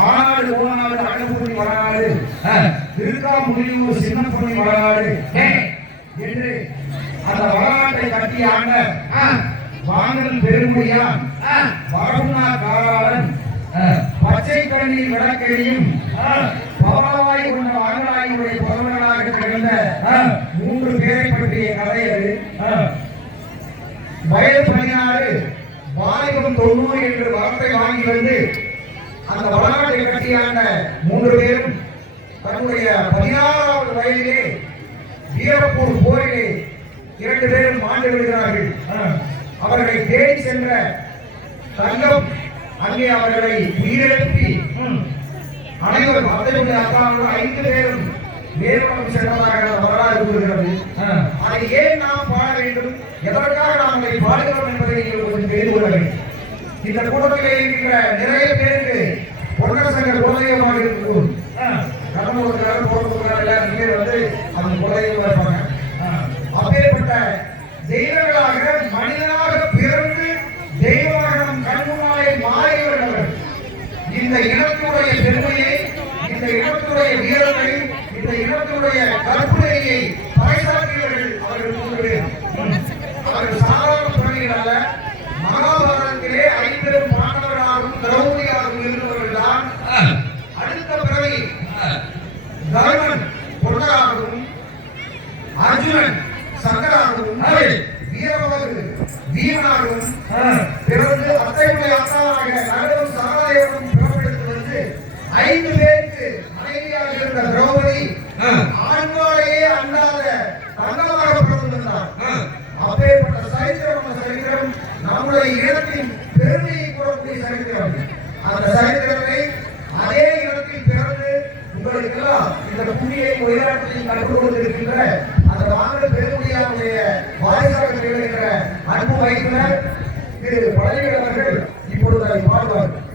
ஆனாடு ஓனாடு அழகுபுரி வராடு ஒரு சின்னப்புரி வராடு என்று அந்த வரலாற்றை கட்டிய ஆண்ட வாங்கல் பெருமுடியான் வரகுணா காலாளன் பச்சை கண்ணில் விளக்கையும் பவளவாய் கொண்ட வாங்கலாயுடைய புதவர்களாக திகழ்ந்த மூன்று பேரை பற்றிய கதை அது வயது பதினாறு வாலிபம் தொண்ணூறு என்று வரத்தை வாங்கி வந்து அந்த வரலாற்றை கட்டியாண்ட மூன்று பேரும் தன்னுடைய பதினாறாவது வயதிலே வீரப்பூர் போரிலே இரண்டு பேரும் மாண்டு விடுகிறார்கள். அவர்களை தேடி சென்ற தங்கம் அங்கே அவர்களை உயிரிழப்பி அனைவரும் அதனுடைய அதாவது ஐந்து பேரும் வேறுபடம் சென்றதாக வரலாறு கூறுகிறது. அதை ஏன் நாம் பாட வேண்டும்? எதற்காக நாம் அதை பாடுகிறோம் என்பதை நீங்கள் கொஞ்சம் தெரிந்து கொள்ள வேண்டும். இந்த கூட்டத்தில் இருக்கிற நிறைய போன பேர் வந்து அந்த குலதெய்வம் இருப்பாங்க. அப்பேற்பட்ட தெய்வங்களாக மனிதனாக பிறந்து தெய்வமாக நம் கண்முன்னாலே மாறியவர்கள் இந்த இனத்துடைய பெருமையை இந்த இனத்துடைய வீரத்தை இந்த இனத்துடைய கற்பனையை வீரனாகவும் பிறந்து அத்தையுடைய அத்தாவாக நடுவும் சகாதேவனும் பிறப்பெடுத்து வந்து ஐந்து பேருக்கு மனைவியாக இருந்த திரௌபதி ஆண்பாளையே அண்டாத தங்கமாக பிறந்திருந்தார். அப்பேற்பட்ட சரித்திரம் சரித்திரம் நம்முடைய இனத்தின் பெருமையை கூறக்கூடிய சரித்திரம். அந்த சரித்திரத்தை அதே இடத்தில் பிறந்து உங்களுக்கெல்லாம் இந்த புண்ணியை உயரத்தையும் கற்றுக் கொடுத்திருக்கின்ற அந்த மாநில பெருமுடியாவுடைய வாரிசாக திகழ்கின்ற அன்பு வைத்தினர் திரு பழனிகள் அவர்கள் இப்பொழுது அதை பாடுவார்கள்